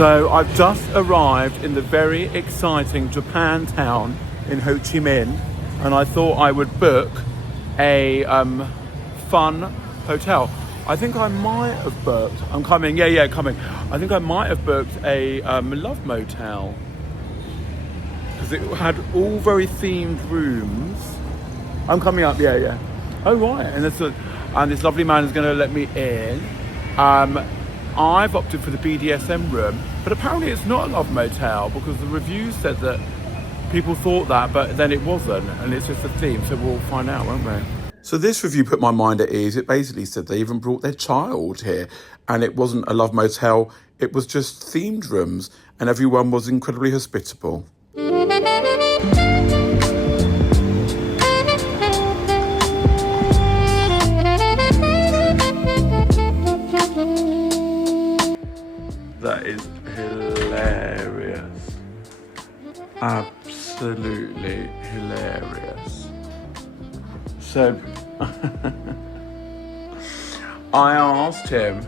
So I've just arrived in the very exciting Japan town in Ho Chi Minh, and I thought I would book a fun hotel. I think I might have booked, I'm coming, coming. I think I might have booked a Love Motel, because it had all very themed rooms. I'm coming up, yeah. Oh right, and this lovely man is going to let me in. I've opted for the BDSM room, but apparently it's not a Love Motel because the reviews said that people thought that, but then it wasn't, and it's just a theme, so we'll find out, won't we? So this review put my mind at ease. It basically said they even brought their child here, and it wasn't a Love Motel, it was just themed rooms, and everyone was incredibly hospitable. That is hilarious. Absolutely hilarious. So, I asked him,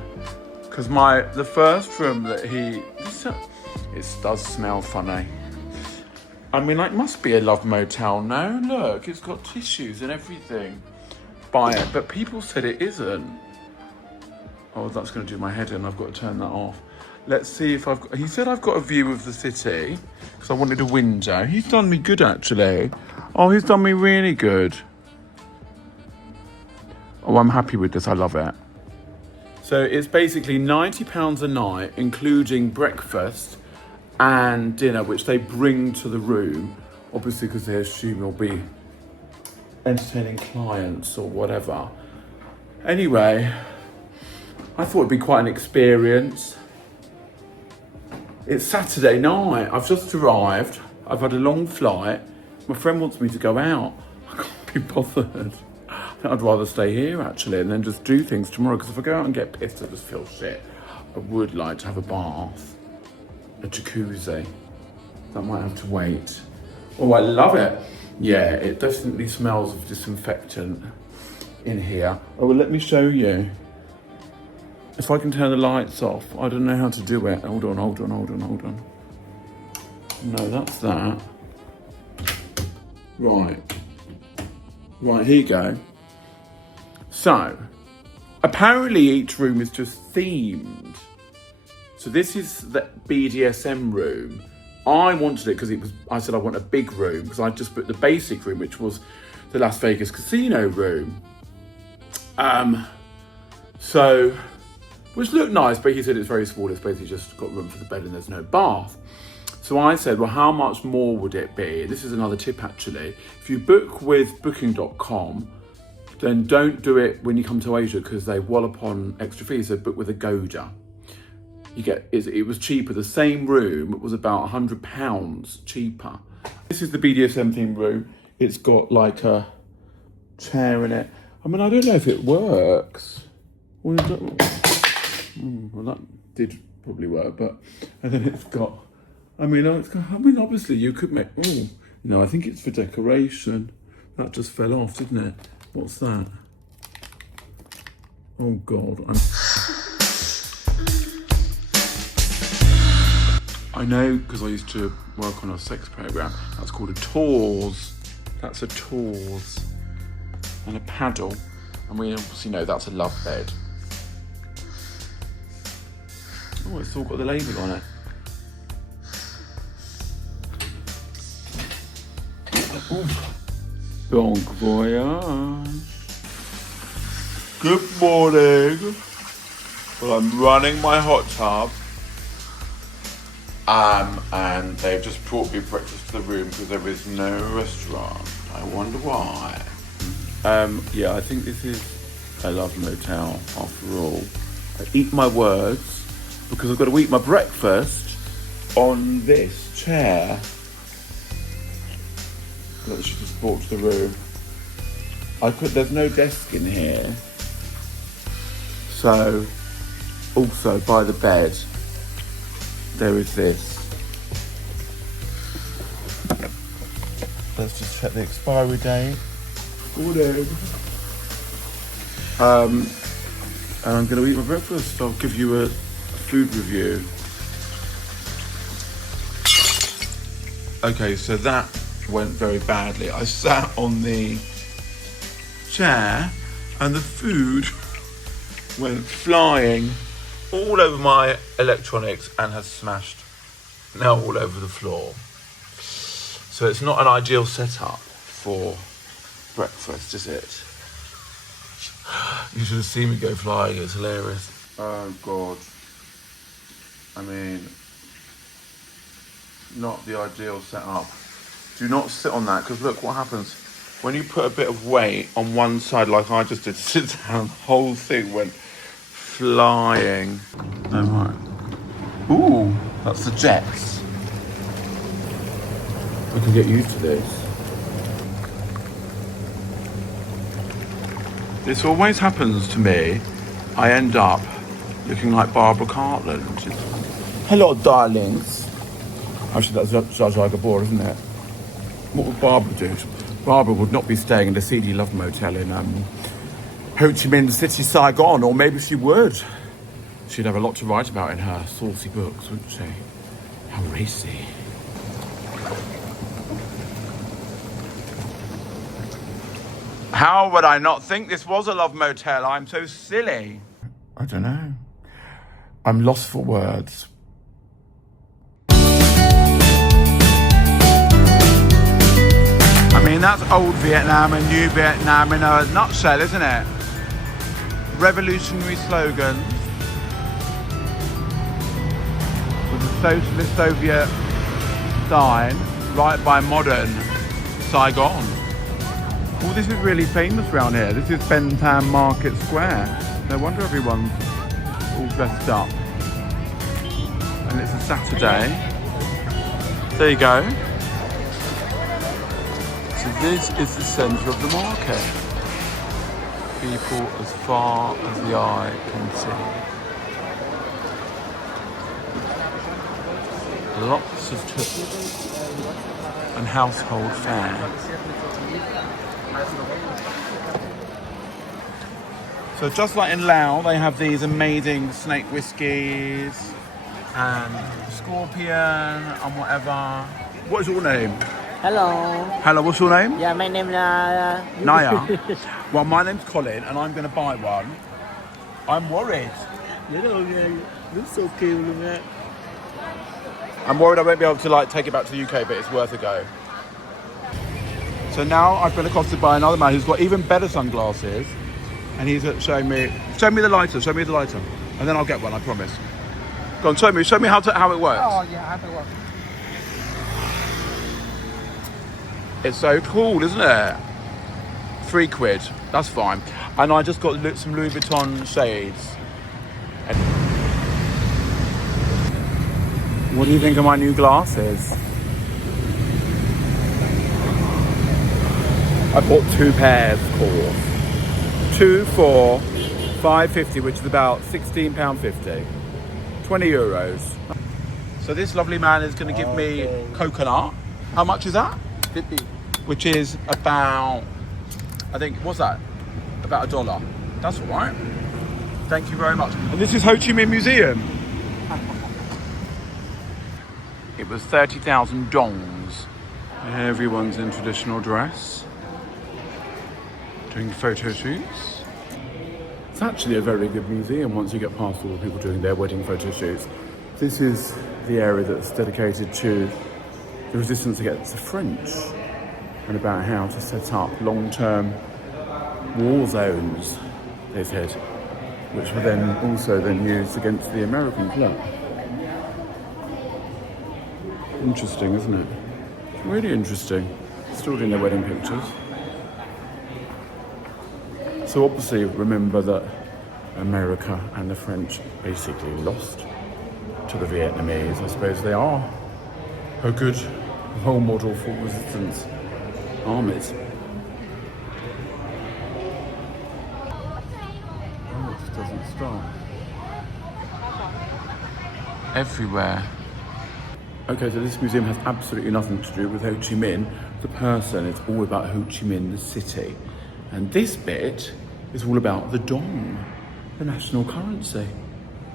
because the first room that it does smell funny. I mean, it must be a Love Motel. No, look, it's got tissues and everything by it, but people said it isn't. Oh, that's going to do my head in. I've got to turn that off. Let's see if he said I've got a view of the city, because I wanted a window. He's done me good, actually. Oh, he's done me really good. Oh, I'm happy with this. I love it. So it's basically £90 a night, including breakfast and dinner, which they bring to the room, obviously because they assume you'll be entertaining clients or whatever. Anyway, I thought it'd be quite an experience. It's Saturday night. I've just arrived. I've had a long flight. My friend wants me to go out. I can't be bothered. I'd rather stay here, actually, and then just do things tomorrow, because if I go out and get pissed, I just feel shit. I would like to have a bath, a jacuzzi. That might have to wait. Oh, I love it. Yeah, it definitely smells of disinfectant in here. Oh, well, let me show you. If I can turn the lights off, I don't know how to do it. Hold on. No, that's that. Right, here you go. So, apparently each room is just themed. So this is the BDSM room. I wanted it because I said I want a big room, because I just booked the basic room, which was the Las Vegas casino room. Which looked nice, but he said it's very small. It's basically just got room for the bed and there's no bath. So I said, well, how much more would it be? This is another tip, actually. If you book with booking.com, then don't do it when you come to Asia, because they wallop on extra fees. So book with Agoda. It was cheaper. The same room was about £100 cheaper. This is the BDSM themed room. It's got like a chair in it. I mean, I don't know if it works. Well, that did probably work, and then it's got, obviously you could make, no, I think it's for decoration. That just fell off, didn't it? What's that? Oh God, I know, because I used to work on a sex program. That's called a tawse. That's a tawse. And a paddle. And we obviously know that's a love bed. Oh, it's still got the label on it. Bon voyage. Good morning. Well, I'm running my hot tub. And they've just brought me breakfast to the room because there is no restaurant. I wonder why. Yeah, I think this is a Love Motel after all. I eat my words, because I've got to eat my breakfast on this chair that she just brought to the room. There's no desk in here. So, also by the bed, there is this. Let's just check the expiry date. And I'm going to eat my breakfast. I'll give you a food review. Okay, so that went very badly. I sat on the chair and the food went flying all over my electronics and has smashed now all over the floor. So it's not an ideal setup for breakfast, is it? You should have seen me go flying, it's hilarious. Oh God. I mean, not the ideal setup. Do not sit on that, because look what happens. When you put a bit of weight on one side, like I just did, sit down, the whole thing went flying. Oh, right. Ooh, that's the jets. We can get used to this. This always happens to me. I end up looking like Barbara Cartland. Hello, darlings. Actually, that's Zsa Zsa Gabor, isn't it? What would Barbara do? Barbara would not be staying in the seedy Love Motel in Ho Chi Minh City, Saigon, or maybe she would. She'd have a lot to write about in her saucy books, wouldn't she? How racy. How would I not think this was a Love Motel? I'm so silly. I don't know. I'm lost for words. I mean, that's old Vietnam and new Vietnam in a nutshell, isn't it? Revolutionary slogans with the Socialist Soviet sign right by modern Saigon. Well, this is really famous around here. This is THANH Market Square. No wonder everyone's all dressed up. And it's a Saturday. There you go. So this is the centre of the market. People as far as the eye can see. Lots of tourists and household fare. So just like in Laos, they have these amazing snake whiskies and scorpion and whatever. What is your name? Hello. Hello, what's your name? Yeah, my name is Naya. Well, my name's Colin and I'm going to buy one. I'm worried. I'm worried I won't be able to take it back to the UK, but it's worth a go. So now I've been accosted by another man who's got even better sunglasses, and he's showing me the lighter, and then I'll get one, I promise. Go on, show me how it works. Oh yeah, how it works. It's so cool, isn't it? £3, that's fine. And I just got some Louis Vuitton shades. What do you think of my new glasses? I bought 2 pairs, of course. 2 for £5.50, which is about £16.50. 20 euros. So this lovely man is going to give me coconut. How much is that? 50. Which is about, I think, what's that? About $1. That's all right. Thank you very much. And this is Ho Chi Minh Museum. It was 30,000 dongs. Everyone's in traditional dress, doing photo shoots. It's actually a very good museum once you get past all the people doing their wedding photo shoots. This is the area that's dedicated to the resistance against the French and about how to set up long-term war zones, they said, which were then also used against the American club. Interesting, isn't it? Really interesting. Still doing their wedding pictures. So obviously remember that America and the French basically lost to the Vietnamese. I suppose they are a good role model for resistance armies. Oh, it just doesn't stop. Everywhere. Okay, so this museum has absolutely nothing to do with Ho Chi Minh, the person. It's all about Ho Chi Minh, the city. And this bit is all about the dong, the national currency.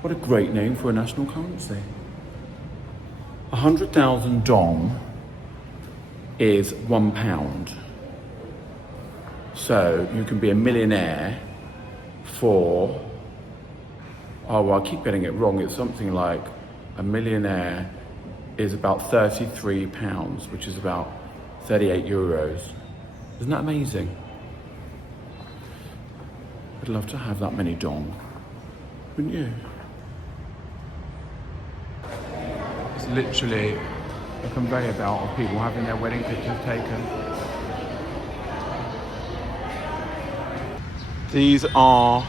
What a great name for a national currency. 100,000 dong is £1. So you can be a millionaire for, oh well, I keep getting it wrong. It's something like a millionaire is about £33, which is about 38 euros. Isn't that amazing? I'd love to have that many dong, wouldn't you? It's literally a conveyor belt of people having their wedding pictures taken. These are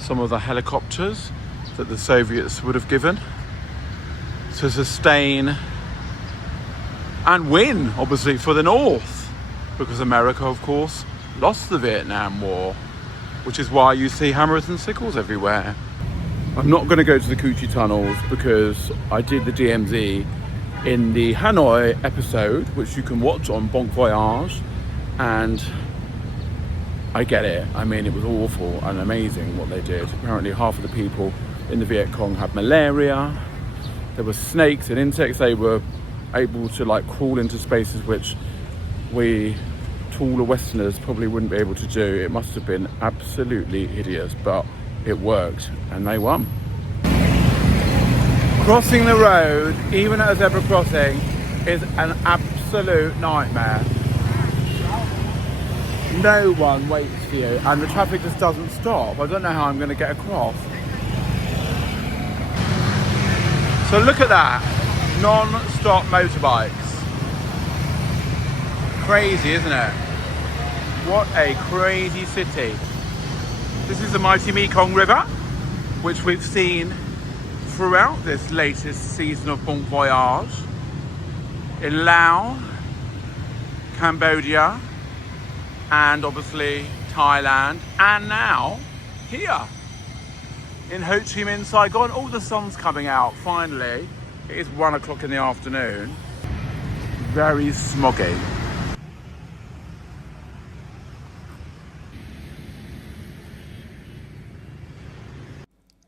some of the helicopters that the Soviets would have given to sustain and win, obviously, for the North, because America, of course, lost the Vietnam War, which is why you see hammers and sickles everywhere. I'm not going to go to the Coochie tunnels because I did the DMZ in the Hanoi episode, which you can watch on Bon Voyage, and I get it. I mean, it was awful and amazing what they did. Apparently half of the people in the Viet Cong had malaria. There were snakes and insects. They were able to like crawl into spaces which we taller Westerners probably wouldn't be able to do. It must have been absolutely hideous, but it worked and they won. Crossing the road, even at a zebra crossing, is an absolute nightmare. No one waits for you and the traffic just doesn't stop. I don't know how I'm going to get across. So look at that, non-stop motorbikes. Crazy, isn't it? What a crazy city. This is the mighty Mekong River, which we've seen throughout this latest season of Bon Voyage. In Laos, Cambodia, and obviously Thailand, and now here in Ho Chi Minh, Saigon. Oh, the sun's coming out, finally. It is 1 o'clock in the afternoon. Very smoggy.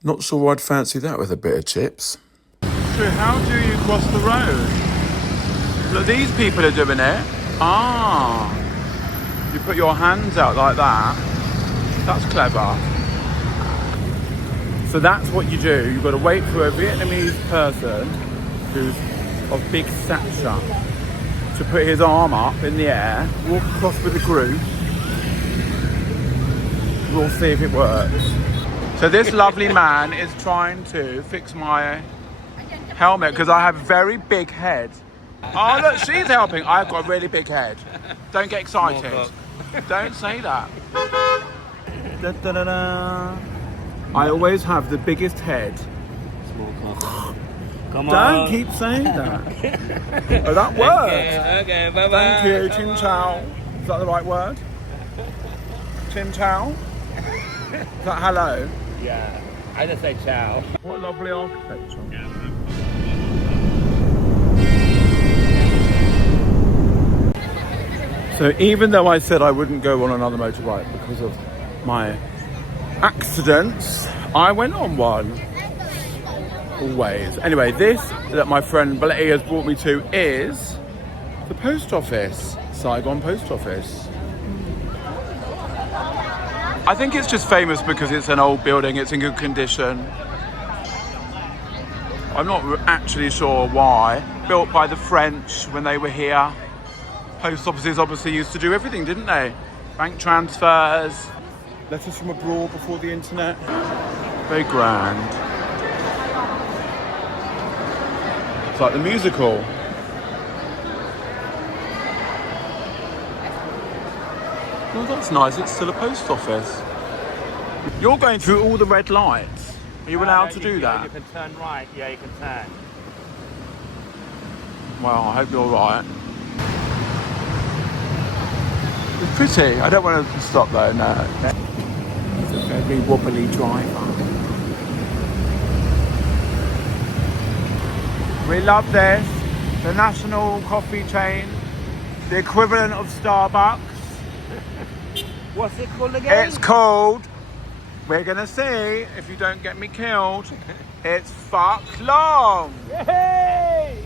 Not sure I'd fancy that with a bit of chips. So how do you cross the road? Look, these people are doing it. Ah, you put your hands out like that. That's clever. So that's what you do. You've got to wait for a Vietnamese person who's of big stature to put his arm up in the air, walk across with a group. We'll see if it works. So this lovely man is trying to fix my helmet because I have a very big head. Oh look, she's helping. I've got a really big head. Don't get excited. Don't say that. Da, da, da, da. I always have the biggest head. Small cock. Come Don't keep saying that. Oh, that worked. Okay, bye bye. Thank you, Chin Chow. Is that the right word? Chin Chow? Is that hello? Yeah, I just say ciao. What lovely architecture. So even though I said I wouldn't go on another motorbike because of my accidents, I went on one. Always. Anyway, this that my friend Blair has brought me to is the post office, Saigon post office. I think it's just famous because it's an old building, it's in good condition. I'm not actually sure why. Built by the French when they were here. Post offices obviously used to do everything, didn't they? Bank transfers, letters from abroad before the internet. Very grand. It's like the musical. Well, that's nice. It's still a post office. You're going through all the red lights. Are you allowed to do that? You can turn right. Yeah, you can turn. Well, I hope you're right. It's pretty. I don't want to stop though, no. It's a very wobbly driver. We love this. The national coffee chain. The equivalent of Starbucks. What's it called again? It's called, we're gonna see if you don't get me killed, it's Fuck Long. Yay!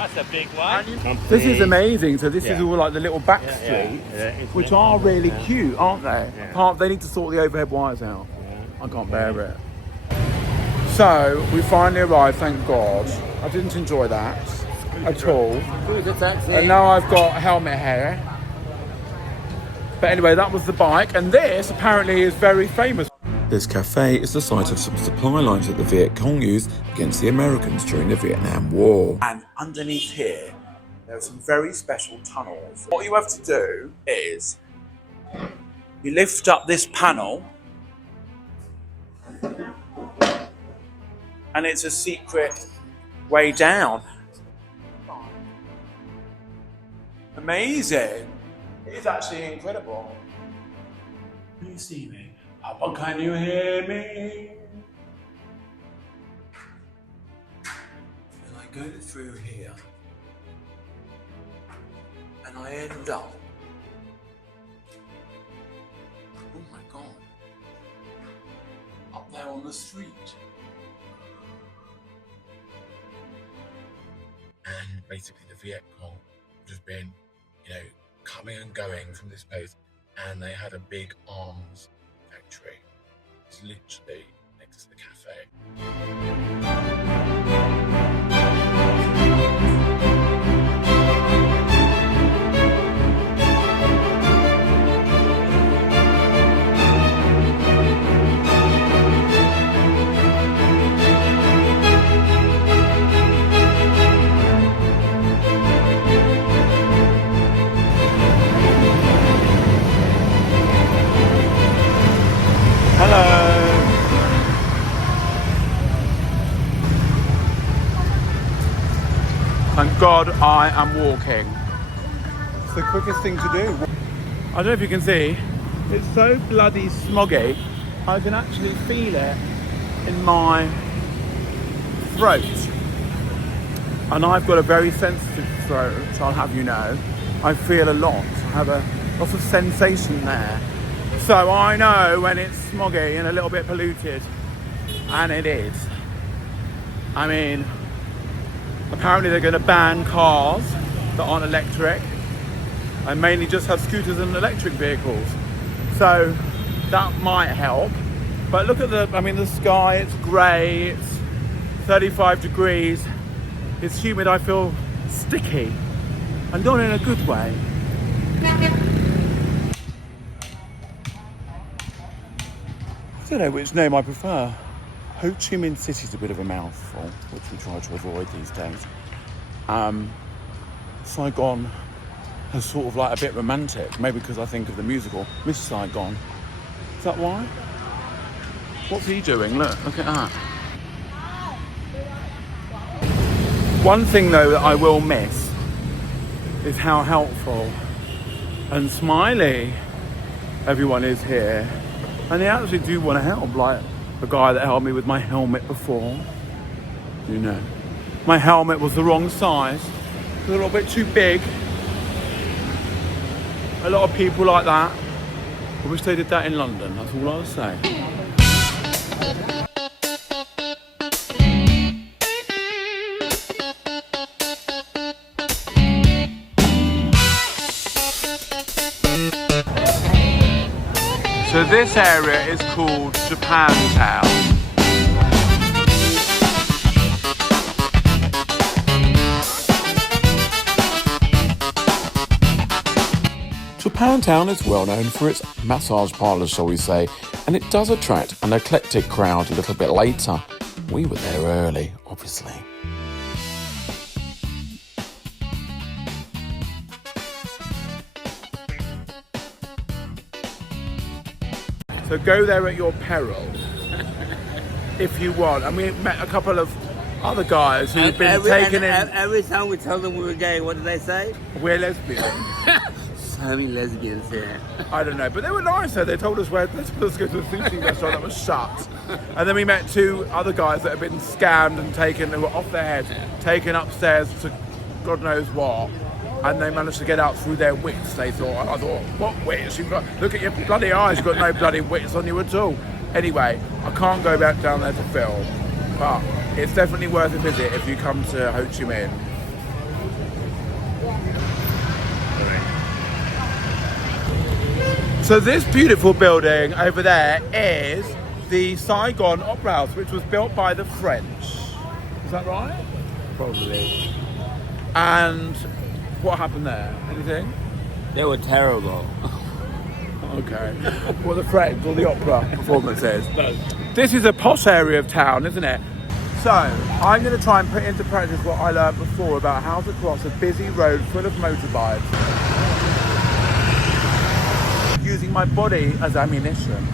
That's a big one. This is amazing. So this is Yeah. all like the little back Yeah, streets, it's which nice. are really Yeah. cute, aren't they? Yeah. Apart, they need to sort the overhead wires out. Yeah. I can't bear it. So we finally arrived, thank God. I didn't enjoy that at all. Who's the taxi? And now I've got helmet hair. But anyway, that was the bike, and this apparently is very famous. This cafe is the site of some supply lines that the Viet Cong used against the Americans during the Vietnam War. And underneath here, there are some very special tunnels. What you have to do is you lift up this panel, and it's a secret way down. Amazing. It is actually incredible. Can you see me? Papa, can you hear me? And I go through here, and I end up. Oh my God! Up there on the street. And basically the Viet Cong would have been, coming and going from this place, and they had a big arms factory. It's literally next to the cafe. Thank God I am walking. It's the quickest thing to do. I don't know if you can see, it's so bloody smoggy, I can actually feel it in my throat. And I've got a very sensitive throat, I'll have you know. I feel a lot. I have a lot of sensation there. So I know when it's smoggy and a little bit polluted. And it is. I mean, apparently they're going to ban cars that aren't electric and mainly just have scooters and electric vehicles. So that might help. But look at the sky, it's grey, it's 35 degrees, it's humid, I feel sticky and not in a good way. I don't know which name I prefer. Ho Chi Minh City is a bit of a mouthful, which we try to avoid these days. Saigon is sort of like a bit romantic, maybe because I think of the musical Miss Saigon. Is that why? What's he doing? Look at that. One thing though that I will miss is how helpful and smiley everyone is here. And they actually do want to help, like the guy that helped me with my helmet before. My helmet was the wrong size. It was a little bit too big. A lot of people like that. I wish they did that in London, that's all I'll say. So this area is called Japantown. Japantown is well known for its massage parlours, shall we say, and it does attract an eclectic crowd a little bit later. We were there early, obviously. So go there at your peril, if you want. And we met a couple of other guys who've been taken in. Every time we tell them we were gay, what do they say? We're lesbians. So many lesbians here. I don't know, but they were nice though. They told us they told us to go to a sushi restaurant that was shut. And then we met two other guys that had been scammed and taken, who were off their heads, taken upstairs to God knows what. And they managed to get out through their wits, they thought. I thought, what wits? Look at your bloody eyes, you've got no bloody wits on you at all. Anyway, I can't go back down there to film, but it's definitely worth a visit if you come to Ho Chi Minh. So this beautiful building over there is the Saigon Opera House, which was built by the French. Is that right? Probably. And what happened there? Anything? They were terrible. Okay. Well, the French or the opera performances. This is a posh area of town, isn't it? So, I'm going to try and put into practice what I learned before about how to cross a busy road full of motorbikes using my body as ammunition.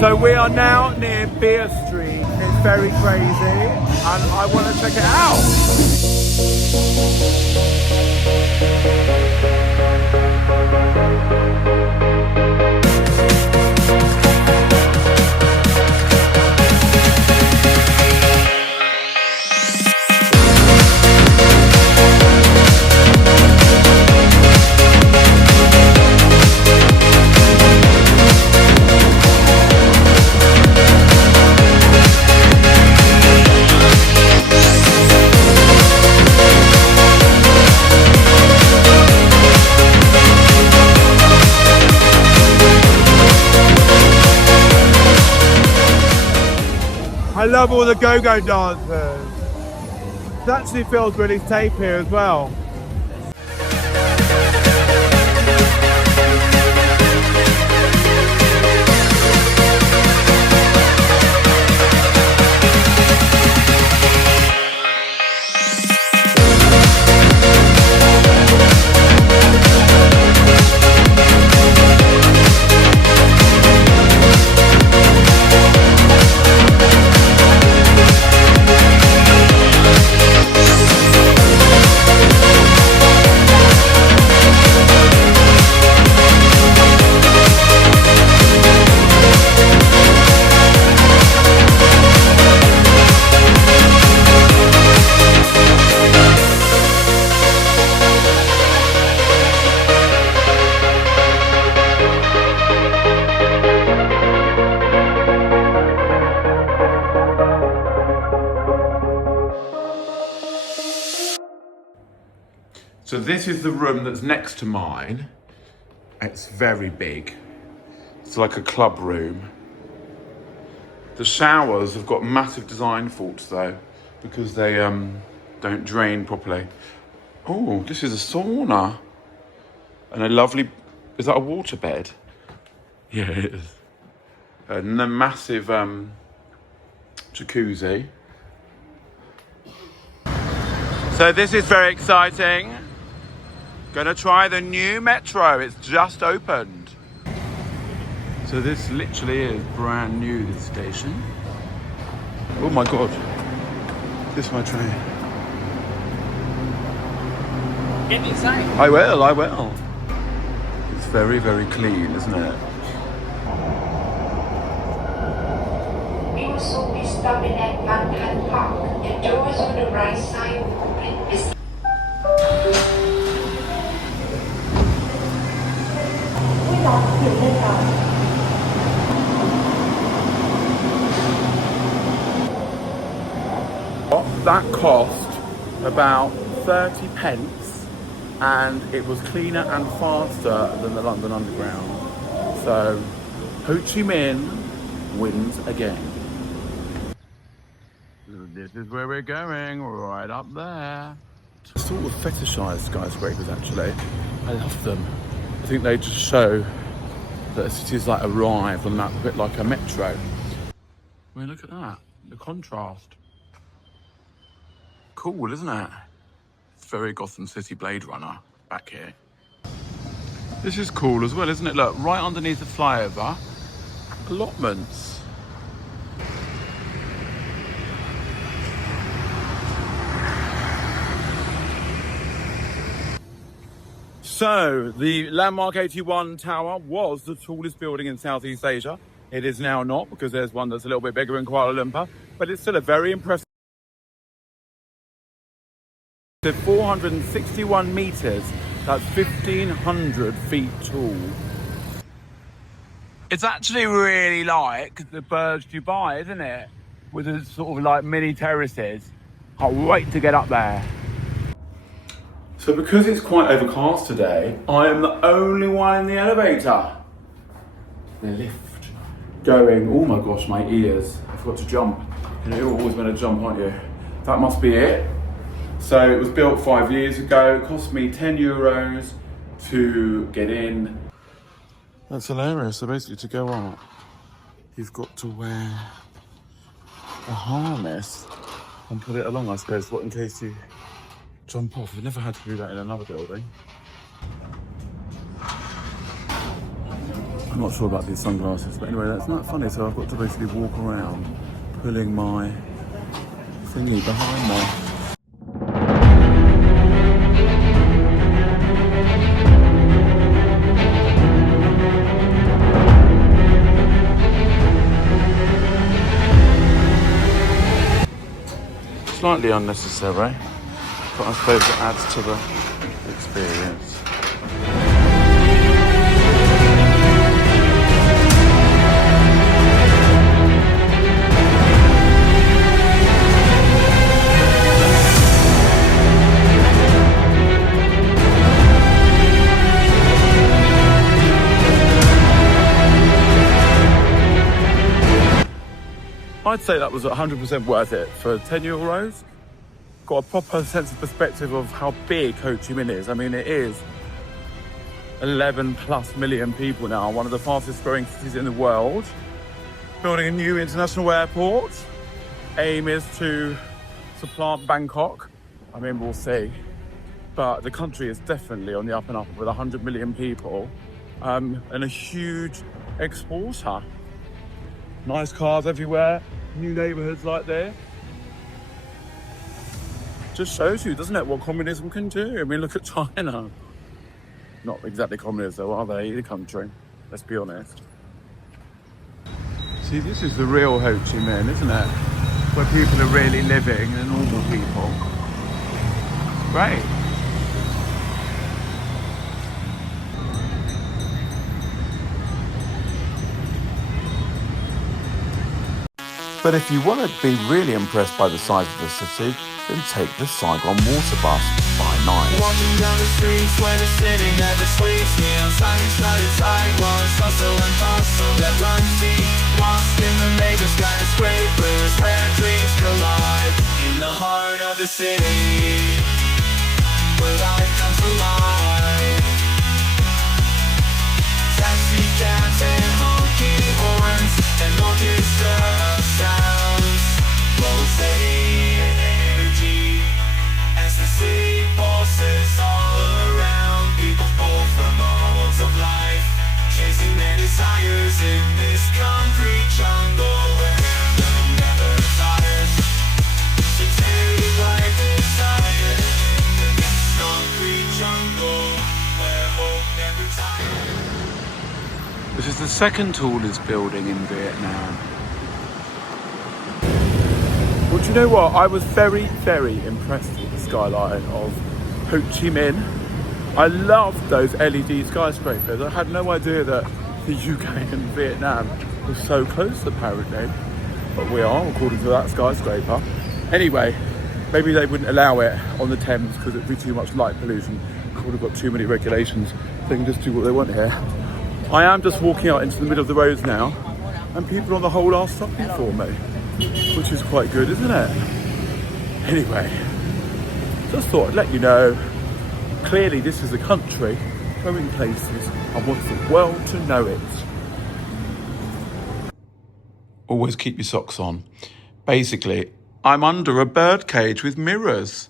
So we are now near Vien Street. It's very crazy and I want to check it out. I love all the go-go dancers. It actually feels really safe here as well. So this is the room that's next to mine. It's very big. It's like a club room. The showers have got massive design faults though, because they don't drain properly. Oh, this is a sauna. And a lovely, is that a water bed? Yeah, it is. And a massive jacuzzi. So this is very exciting. Gonna try the new metro, it's just opened. So this literally is brand new, this station. Oh my God, this is my train. Get inside. I will. It's very, very clean, isn't it? We will soon be stopping at THANH Park. The doors on the right side will open. That cost about 30 pence and it was cleaner and faster than the London Underground. So Ho Chi Minh wins again. This is where we're going, right up there. Sort of fetishized skyscrapers actually. I love them. I think they just show that a city's like arrived on that bit like a metro. I mean, look at that, the contrast. Cool, isn't it? It's very Gotham City Blade Runner back here. This is cool as well, isn't it? Look, right underneath the flyover, allotments. So, the Landmark 81 Tower was the tallest building in Southeast Asia. It is now not, because there's one that's a little bit bigger in Kuala Lumpur, but it's still a very impressive 461 meters. That's 1,500 feet tall. It's actually really like the Burj Dubai, isn't it? With the sort of like mini terraces. Can't wait to get up there. So because it's quite overcast today, I am the only one in the elevator. The lift going, oh my gosh, my ears. I forgot to jump. You know, you're always going to jump, aren't you? That must be it. So it was built 5 years ago. It cost me 10 euros to get in. That's hilarious. So basically to go up, you've got to wear a harness and put it along, I suppose, in case you jump off. We've never had to do that in another building. I'm not sure about these sunglasses, but anyway, that's not funny. So I've got to basically walk around pulling my thingy behind me. Slightly unnecessary, but I suppose it adds to the experience. I'd say that was 100% worth it for 10 euros. Got a proper sense of perspective of how big Ho Chi Minh is. I mean, it is 11 plus million people now, one of the fastest growing cities in the world. Building a new international airport. Aim is to supplant Bangkok. I mean, we'll see. But the country is definitely on the up and up with 100 million people and a huge exporter. Nice cars everywhere, new neighbourhoods like there. Just shows you, doesn't it, what communism can do? I mean, look at China. Not exactly communist though, are they? The country, let's be honest. See, this is the real Ho Chi Minh, isn't it? Where people are really living, the normal people. Great. But if you want to be really impressed by the size of the city, then take the Saigon water bus by night. Walking down the streets when they're sitting at the sweets meal. Sidewalks, hustle and bustle that runs deep. Lost in the major skyscrapers where dreams collide. In the heart of the city, where life comes alive. Taxi cabs and honking horns and orchestra sounds. Pulsating energy as the city pulses all around. People pull from all walks of life, chasing their desires in this concrete jungle where nothing never tires. Dictated by desire in this concrete jungle where hope never tires. This is the second tallest building in Vietnam. Well, do you know what? I was very, very impressed with the skyline of Ho Chi Minh. I loved those LED skyscrapers. I had no idea that the UK and Vietnam were so close, apparently. But we are, according to that skyscraper. Anyway, maybe they wouldn't allow it on the Thames because it'd be too much light pollution. Could have got too many regulations. They can just do what they want here. I am just walking out into the middle of the roads now, and people on the whole are stopping for me, which is quite good, isn't it? Anyway, just thought I'd let you know, clearly this is a country going places. I want the world to know it. Always keep your socks on. Basically, I'm under a bird cage with mirrors.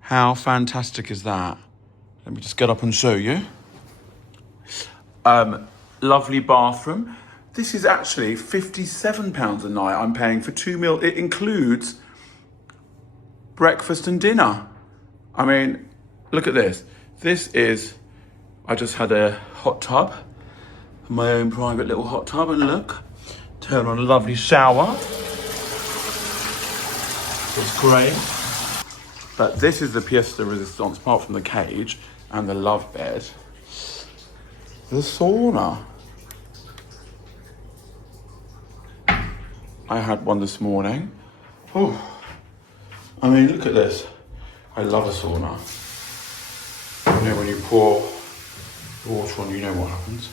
How fantastic is that? Let me just get up and show you. Lovely bathroom. This is actually £57 a night I'm paying for 2 meals. It includes breakfast and dinner. I mean, look at this. This is I just had a hot tub, my own private little hot tub, and look, turn on a lovely shower. It's great. But this is the pièce de résistance, apart from the cage and the love bed. The sauna. I had one this morning. Oh, I mean, look at this. I love a sauna. You know, when you pour water on, you know what happens.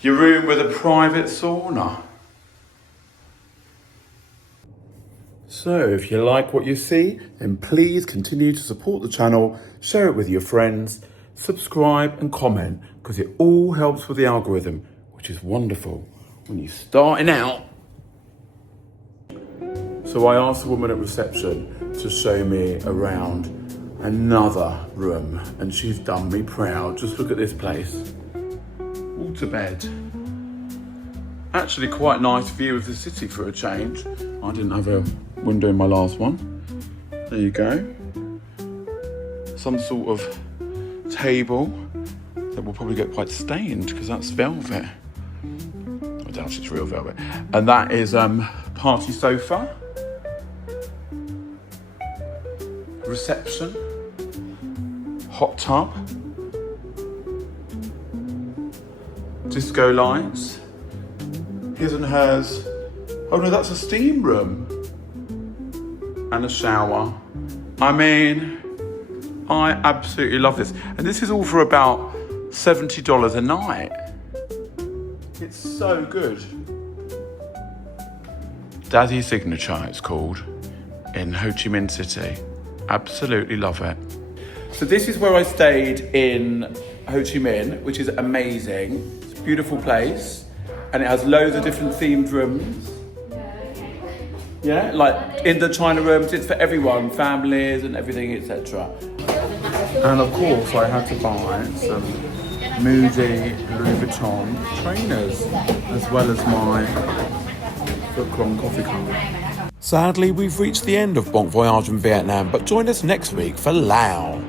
Your room with a private sauna. So if you like what you see, then please continue to support the channel, share it with your friends, subscribe and comment, because it all helps with the algorithm, which is wonderful when you're starting out. So I asked the woman at reception to show me around another room, and she's done me proud. Just look at this place. Water bed. Actually quite nice view of the city for a change. I didn't have a window in my last one. There you go. Some sort of table that will probably get quite stained because that's velvet. I doubt it's real velvet. And that is party sofa. Reception. Hot tub. Disco lights. His and hers. Oh no, that's a steam room. And a shower. I mean, I absolutely love this. And this is all for about $70 a night. It's so good. Daddy Signature, it's called, in Ho Chi Minh City. Absolutely love it. So this is where I stayed in Ho Chi Minh, which is amazing. It's a beautiful place. And it has loads of different themed rooms. Yeah, like in the China rooms, it's for everyone, families and everything, etc. And of course, I had to buy some Moody Louis Vuitton trainers, as well as my CONG coffee cup. Sadly, we've reached the end of Bon Voyage in Vietnam, but join us next week for Laos.